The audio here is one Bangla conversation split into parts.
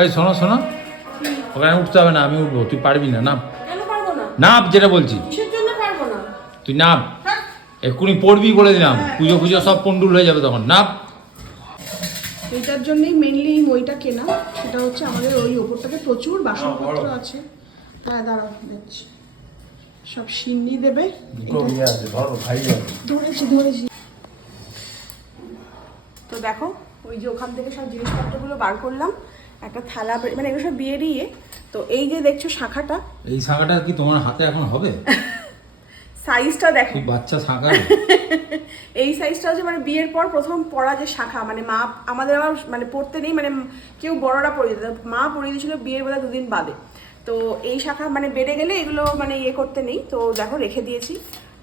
এই শোনো শোনো। ওখানে উঠতে হবে না আমি উঠবো। তুই পারবি না না কেন না? নাপ যেটা বলছি। তুই নাপ। হ্যাঁ। এক্ষুনি পড়বি বলে দিলাম। পুজো পুজো সব পন্ডুল হয়ে যাবে তখন। নাপ। এটার জন্যই মেনলি এই বইটা কেনা। সেটা হচ্ছে আমাদের ওই ওপরটাতে প্রচুর বাসনপত্র আছে। হ্যাঁ দাঁড়াও দেখছি। সব সিন্নি দেবে। ভাই ধরেছি ধরেছি। তো দেখো ওই যে ওখান থেকে সব জিনিসপত্রগুলো বার করলাম। একটা থালা মানে এগুলো সব বিয়েরই ইয়ে। তো এই যে দেখছ শাখাটা। এই শাখাটা কি তোমার হাতে এখন হবে? সাইজটা দেখো। বাচ্চা শাঁখা। এই সাইজটা হচ্ছে মানে বিয়ের পর প্রথম পড়া যে শাখা মানে মা আমাদের আবার মানে পড়তে নেই মানে কেউ বড়রা পড়িয়ে দিত মা পড়িয়ে দিয়েছিল বিয়ের বেলা দুদিন বাদে। তো এই শাখা মানে বেড়ে গেলে এগুলো মানে ইয়ে করতে নেই। তো দেখো রেখে দিয়েছি।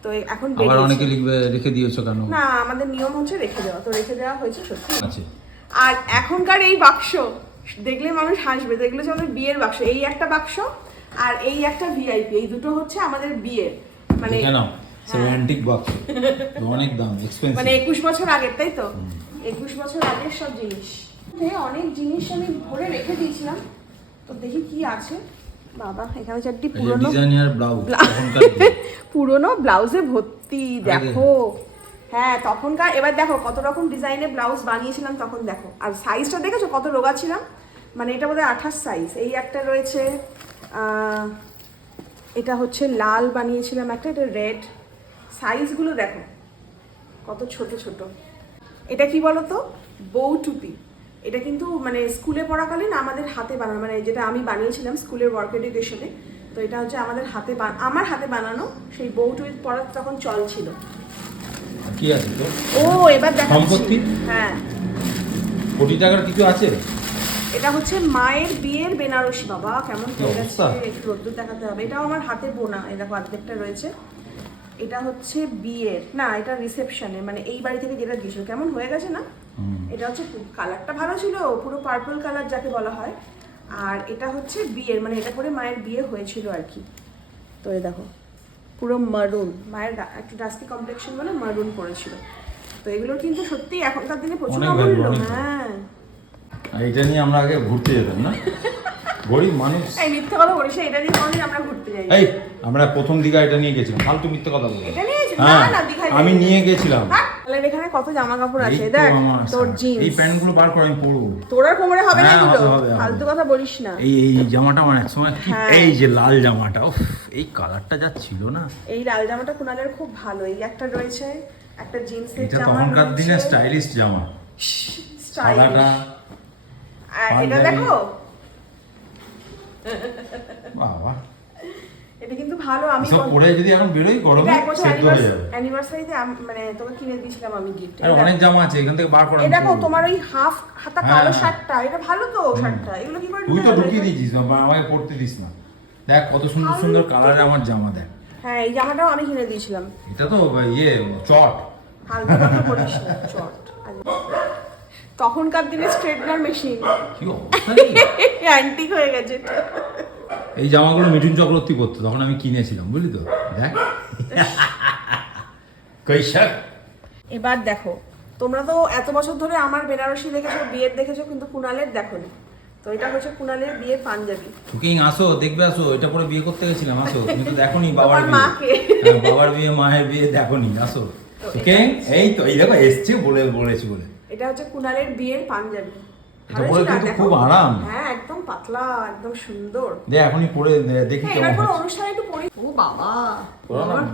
তো এখন আবার অনেকে লিখবে রেখে দিয়েছ কেন? না আমাদের নিয়ম হচ্ছে রেখে দেওয়া। তো রেখে দেওয়া হয়েছে সত্যি। আছে আর এখনকার এই বাক্স দেখলে মানুষ হাসবে দেখলে হচ্ছে আমাদের বিয়ের বাক্স এই একটা বাক্স আর এই একটা ভিআইপি এই দুটো হচ্ছে আমাদের বিয়ের মানে কেন সব হ্যাঁ। বক্স অনেক দাম মানে এক্সপেন্সিভ একুশ বছর আগের তাই তো? একুশ বছর আগের সব জিনিস। অনেক জিনিস আমি ভরে রেখে দিয়েছিলাম। তো দেখি কি আছে। বাবা এখানে চারটি পুরনো ডিজাইনার ব্লাউজ পুরনো ব্লাউজে ভর্তি দেখো। হ্যাঁ তখনকার, এবার দেখো কত রকম ডিজাইনের ব্লাউজ বানিয়েছিলাম তখন দেখো। আর সাইজটা দেখেছ? কত রোগা ছিলাম? মানে এটা বোধহয় আঠাশ সাইজ এই একটা রয়েছে এটা হচ্ছে লাল বানিয়েছিলাম একটা, এটা রেড সাইজগুলো দেখো, কত ছোট ছোট। এটা কি বলতো? বউ টুপি। এটা কিন্তু মানে স্কুলে পড়াকালীন আমাদের হাতে বানানো মানে যেটা আমি বানিয়েছিলাম স্কুলের ওয়ার্ক এডুকেশনে তো এটা হচ্ছে আমাদের হাতে আমার হাতে বানানো, সেই বউ টুপি পড়ার তখন চল ছিল কি আছে তো? ও এবার দেখাচ্ছি। সম্পত্তি? হ্যাঁ। কোটি টাকার কিছু আছে? এটা হচ্ছে মায়ের বিয়ের বেনারসি বাবা। কেমন একটু রোদ্দুর দেখাতে হবে। এটাও আমার হাতে বোনা এই দেখো অর্ধেকটা রয়েছে। এটা হচ্ছে বিয়ের না এটা রিসেপশনে মানে এই বাড়ি থেকে যেটা দিয়েছিল। কেমন হয়ে গেছে না? এটা হচ্ছে কালারটা ভালো ছিল পুরো পার্পল কালার যাকে বলা হয়। আর এটা হচ্ছে বিয়ের মানে এটা করে মায়ের বিয়ে হয়েছিল আর কি। তো এই দেখো। পুরো মারুন মায়ের একটু ডাস্কি কমপ্লেক্সন বলে মারুন পড়েছিল তো এগুলো কিন্তু সত্যি এখনকার দিনে প্রচুর অমূল্য। হ্যাঁ। এইটা নিয়ে আমরা আগে ঘুরতে যেতাম না? গরিব মানুষ। এই মিথ্যে কথা বলিস এটা নিয়ে কোনদিন আমরা ঘুরতে যাই এই আমরা প্রথম দিকে এটা নিয়ে গেছিলাম। ফালতু মিথ্যে কথা বলি এটা নিয়ে না, হ্যাঁ না, দিঘা আমি নিয়ে গেছিলাম। হ্যাঁ, এখানে কত জামা কাপড় আছে? দেখ তোর জিন্স এই প্যান্টগুলো বার করে আমি পরবো। তোর আর কোমরে হবে না হ্যাঁ, এগুলো। ফালতু কথা বলিস না। এই এই জামাটা আমার একসময় কি হ্যাঁ। এই যে লাল জামাটা উফ এই কালারটা যা ছিল না। এই লাল জামাটা কুনালের খুব ভালো। এই একটা রয়েছে একটা জিন্সের এটা তখনকার দিনে স্টাইলিশ জামা। সাদাটা আর এটা দেখো। বাবা। এটা কিন্তু ভালো আমি সব পরে যদি এখন বেরোই গরমে সেদ্ধ হয়ে যাবে। অ্যানিভার্সারিতে মানে তোকে কিনে দিয়েছিলাম আমি গিফট আর অনেক জামা আছে এখান থেকে বার করে এটা দেখো তোমার ওই হাফ হাতা হ্যাঁ, কালো হ্যাঁ। শার্টটা এটা ভালো তো শার্টটা এগুলো কি করে তুই তো ঢুকিয়ে দিয়েছিস আমাকে পড়তে দিস না। দেখ কত সুন্দর সুন্দর কালারের আমার জামা দেখ। হ্যাঁ এই জামাটাও আমি কিনে দিয়েছিলাম। এটা তো ইয়ে চট। হালকা না চট। তখনকার দিনে স্ট্রেটনার মেশিন। কি অবস্থা অ্যান্টিক হয়ে গেছে। এই জামাগুলো মিঠুন চক্রবর্তী করতো তখন আমি কিনেছিলাম বুঝলি তো? দেখ। কৈশাক এবার দেখো তোমরা তো এত বছর ধরে আমার বেনারসি দেখেছ বিয়ের দেখেছ কিন্তু কুনালের দেখোনি। তো এটা হচ্ছে কুনালের বিয়ের পাঞ্জাবি। কুকিং আসো দেখবে আসো এটা পরে বিয়ে করতে গেছিলাম আসো। তুমি তো দেখোনি বাবার বিয়ে। হ্যাঁ, বাবার বিয়ে মায়ের বিয়ে দেখোনি আসো। তো কুকিং এই তো এই দেখো এসছে বলে বলেছি বলে। এটা হচ্ছে কুনালের বিয়ের পাঞ্জাবি। এটা পরে কিন্তু খুব আরাম। হ্যাঁ একদম পাতলা একদম সুন্দর। দে এখনই পরে দেখি হ্যাঁ কেমন এবার কোনো অনুষ্ঠানে একটু পরি ও বাবা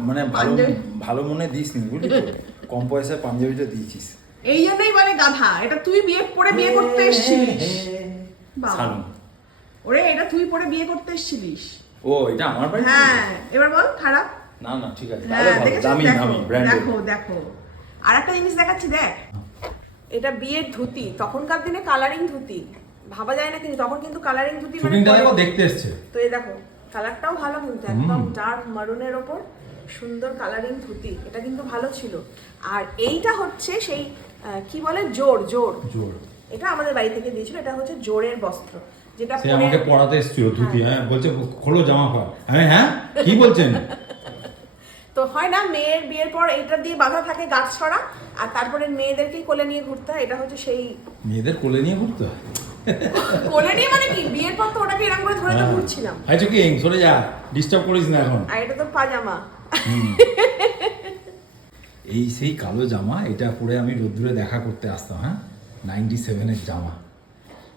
মানে ভালো ভালো মনে দিস নি বুঝলি কম পয়সায় পাঞ্জাবিটা দিয়েছিস। এই জন্যই বলে গাধা এটা তুই বিয়ে পরে বিয়ে করতে এসেছিলিস। বাবা। ওরে এটা তুই পরে বিয়ে করতে এসেছিলিস। ও এটা আমার বাড়ি হ্যাঁ এবার বল খারাপ? না না ঠিক আছে হ্যাঁ দেখেছ? দামি দামি ব্র্যান্ডেড দেখো দেখো। আর একটা জিনিস দেখাচ্ছি দেখ। এটা বিয়ের ধুতি তখনকার দিনে কালারিং ধুতি। ভাবা যায় না কিন্তু তখন কিন্তু কালারিং ধুতি মানে দেখতে এসছে। তো এই দেখো কালারটাও ভালো কিন্তু একদম ডার্ক মারুনের ওপর সুন্দর কালারিং ধুতি এটা কিন্তু ভালো ছিল। আর এইটা হচ্ছে সেই কি বলে? জোর জোর। জোর। এটা আমাদের বাড়ি থেকে দিয়েছিল এটা হচ্ছে জোরের বস্ত্র। যেটা সে আমাকে পড়াতে এসেছিল ধুতি হ্যাঁ। বলছে খোলো জামা পর। হ্যাঁ হ্যাঁ? কি বলছেন? তো হয় না মেয়ের বিয়ের পর এটা দিয়ে বাঁধা থাকে গাছ ছড়া আর তারপরে মেয়েদেরকেই কোলে নিয়ে ঘুরতে হয় এটা হচ্ছে সেই মেয়েদের কোলে নিয়ে ঘুরতে হয়? কোলে নিয়ে মানে কি? বিয়ের পর তো ওটাকে এরকম করে ধরে তো হ্যাঁ। ঘুরছিলাম। হাই চুকিং সরে যা ডিস্টার্ব করিস না এখন। আর এটা তো পাজামা। এই সেই কালো জামা এটা পরে আমি রোদ্দুরে দেখা করতে আসতাম হ্যাঁ? নাইনটি সেভেনের জামা।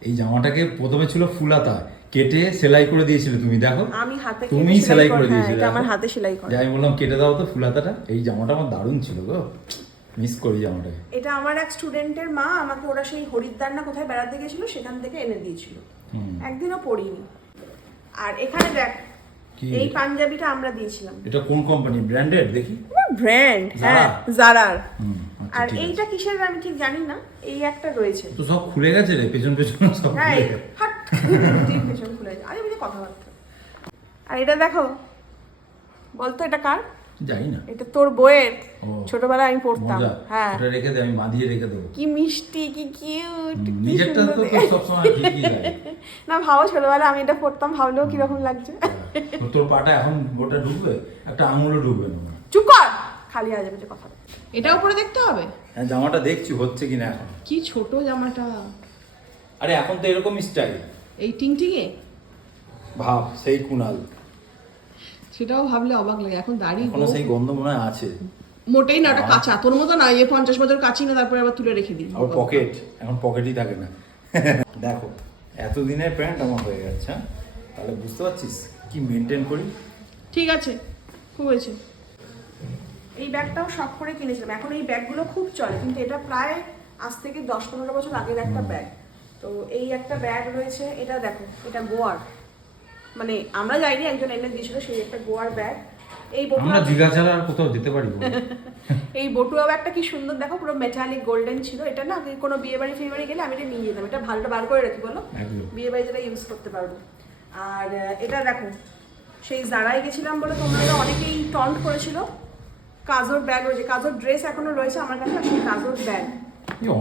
এই জামাটাকে প্রথমে ছিল ফুলাতা কেটে সেলাই করে দিয়েছিলে তুমি দেখো। আমি হাতে তুমি সেলাই করে হ্যাঁ, দিয়েছিলে আমার হাতে সেলাই করা। আমি বললাম কেটে দাও তো ফুলাতাটা এই জামাটা আমার দারুণ ছিল গো। মিস করি জামাটাকে। এটা আমার এক স্টুডেন্টের মা আমাকে ওরা সেই হরিদ্বার না কোথায় বেড়াতে গেছিল সেখান থেকে এনে দিয়েছিল। একদিনও পরিনি আর এখানে দেখ এই পাঞ্জাবিটা আমরা দিয়েছিলাম। এটা কোন কোম্পানি ব্র্যান্ডেড দেখি। ব্র্যান্ড? হ্যাঁ জারার আর এইটা কিসের আমি ঠিক জানি না এই একটা রয়েছে। তো সব খুলে গেছে রে পেছন পেছন সব হ্যাঁ গেছে। হাট পেছন খুলে যায় আরে বুঝে কথাবার্তা। আর এটা দেখো বলতো এটা কার? জানি না। এটা তোর বইয়ের ছোটবেলায় আমি পড়তাম। হ্যাঁ। ওটা রেখে দে আমি বাঁধিয়ে রেখে দেবো। কি মিষ্টি কি কিউট নিজেরটা তো ঠিকই লাগে না ভাবো ছোটবেলায় আমি এটা পড়তাম ভাবলেও কীরকম লাগছে। তো তোর পাটা এখন ওটা ঢুকবে একটা আঙুলও ঢুকবে না। চুপ কর! খালি হয়ে যাবে যে কথা এটা উপরে দেখতে হবে? হ্যাঁ জামাটা দেখছি হচ্ছে কিনা এখন। কি ছোট জামাটা। আরে এখন তো এরকম স্টাইল এই টিংটিঙে? ভাব সেই কুনাল। সেটাও ভাবলে অবাক লাগে এখন দাড়ি এখনও সেই গন্ধ মনে হয় আছে। মোটেই না ওটা কাঁচা। তোর মতো না এই পঞ্চাশ বছর কাঁচি না তারপরে আবার তুলে রেখে দিই আর পকেট এখন পকেটই থাকে না। দেখো এতদিনের প্যান্ট আমার হয়ে গেছে হ্যাঁ? তাহলে বুঝতে পারছিস কি মেনটেন করি? ঠিক আছে খুব হয়েছে। এই ব্যাগটাও শখ করে কিনেছিলাম। এখন এই ব্যাগগুলো খুব চলে কিন্তু এটা প্রায় আজ থেকে দশ পনেরো বছর আগের একটা ব্যাগ। তো এই একটা ব্যাগ রয়েছে এটা দেখো এটা গোয়ার। মানে আমরা যাইনি একজন এনে দিয়েছিল সেই একটা গোয়ার ব্যাগ। এই আমরা দীঘা ছাড়া আর কোথাও যেতে পারি এই বটুয়া ব্যাগটা কি সুন্দর দেখো পুরো মেটালিক গোল্ডেন ছিল। এটা না কোনো বিয়ে বাড়ি ফিয়ে বাড়ি গেলে আমি এটা নিয়ে যেতাম। এটা ভালোটা বার করে রাখি বলো? বিয়ে বাড়ি যেটা ইউজ করতে পারব। আর এটা দেখো সেই জারায় গেছিলাম বলে তোমরা অনেকেই টন্ট করেছিল। কাজোর ব্যাগ রয়েছে কাজোর ড্রেস এখনও রয়েছে আমার কাছে সেই কাজোর ব্যাগ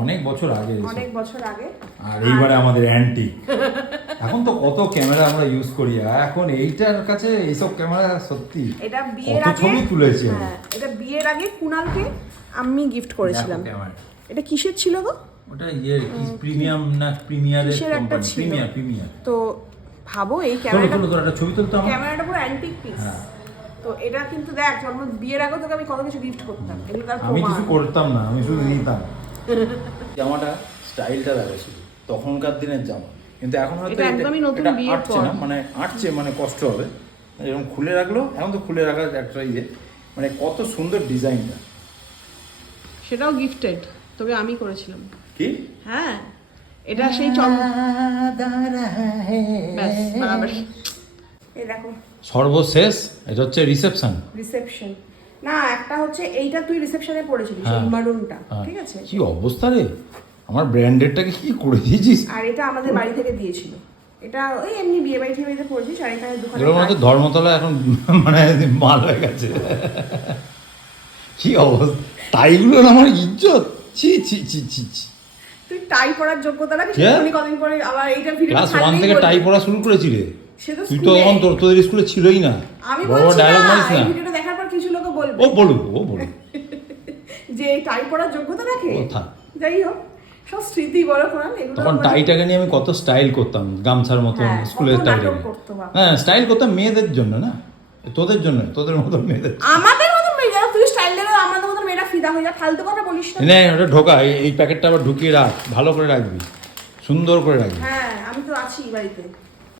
অনেক বছর আগে অনেক বছর আগে। আর এইবারে আমাদের অ্যান্টিক এখন তো কত ক্যামেরা আমরা ইউজ করি আর এখন এইটার কাছে এইসব ক্যামেরা সত্যি এটা বিয়ের আগে ছবি তুলেছি। হ্যাঁ এটা বিয়ের আগে কুনালকে আমি গিফট করেছিলাম। এটা কিসের ছিল গো? ওটা ইয়ে প্রিমিয়াম না প্রিমিয়ারের কোম্পানি প্রিমিয়ার প্রিমিয়ার তো ভাবো এই ক্যামেরাটা ছবি তুলতে ক্যামেরাটা পুরো অ্যান্টিক পিস হ্যাঁ। তো এটা কিন্তু দেখ জন্ম বিয়ের আগে তোকে আমি কত কিছু গিফট করতাম এগুলো তার আমি কিছু করতাম না আমি শুধু নিতাম। জামাটা স্টাইলটা দেখা শুধু তখনকার দিনের জামা। কিন্তু এখন হয়তো একদমই নতুন বিয়ের আটছে না মানে আটছে মানে কষ্ট হবে। এরকম খুলে রাখল এখন তো খুলে রাখার একটা ইয়ে। মানে কত সুন্দর ডিজাইনটা। সেটাও গিফটেড তবে আমি করেছিলাম। কি? হ্যাঁ এটা সেই চম ব্যাস বাড়াবাড়ি এই দেখো সর্বশেষ এটা হচ্ছে রিসেপশন রিসেপশন না একটা হচ্ছে এইটা তুই রিসেপশনে পড়েছিলিস হ্যাঁ। মারুনটা ঠিক আছে? কি অবস্থা রে? আমার ব্র্যান্ডেডটাকে কি করে দিয়েছিস? আর এটা আমাদের বাড়ি থেকে দিয়েছিল। এটা ওই এমনি বিয়ে বাড়ি টিয়ে বাড়িতে পড়েছিস আর এখানে দোকানে এগুলোর মধ্যে ধর্মতলা এখন মানে মাল হয়ে গেছে। কি অবস্থা? তাইগুলো আমার ইজ্জত? ছি ছি ছি ছি ছি। তুই টাই পরার যোগ্যতা রাখিস? কদিন পরে আবার এইটা ভিডিও ক্লাস ওয়ান থেকে টাই পড়া শুরু করেছি রে। সে তো তুই তো তখন তোর তোদের স্কুলে ছিলই না। আমি বড় বড় বলছি ডায়লগ মারিস না? ভিডিওটা দেখার পর কিছু লোক বলবে। ও বলুক ও বলুক। যে টাই যোগ্যতা রাখে? যাই হোক সব স্মৃতি বড় করান এগুলো তখন টাইটাকে নিয়ে আমি কত স্টাইল করতাম গামছার মতো হ্যাঁ, স্কুলের টাইটাকে। হ্যাঁ স্টাইল করতাম মেয়েদের জন্য না? তোদের জন্য তোদের মতো মেয়েদের আমাদের মতন মেয়ে তুই স্টাইল আমাদের মতন মেয়েরা ফিদা হয়ে যা ফালতু কথা বলিস না। নে ওটা ঢোকা এই এই প্যাকেটটা আবার ঢুকিয়ে রাখ ভালো করে রাখবি সুন্দর করে রাখবি। হ্যাঁ আমি তো আছি বাড়িতে।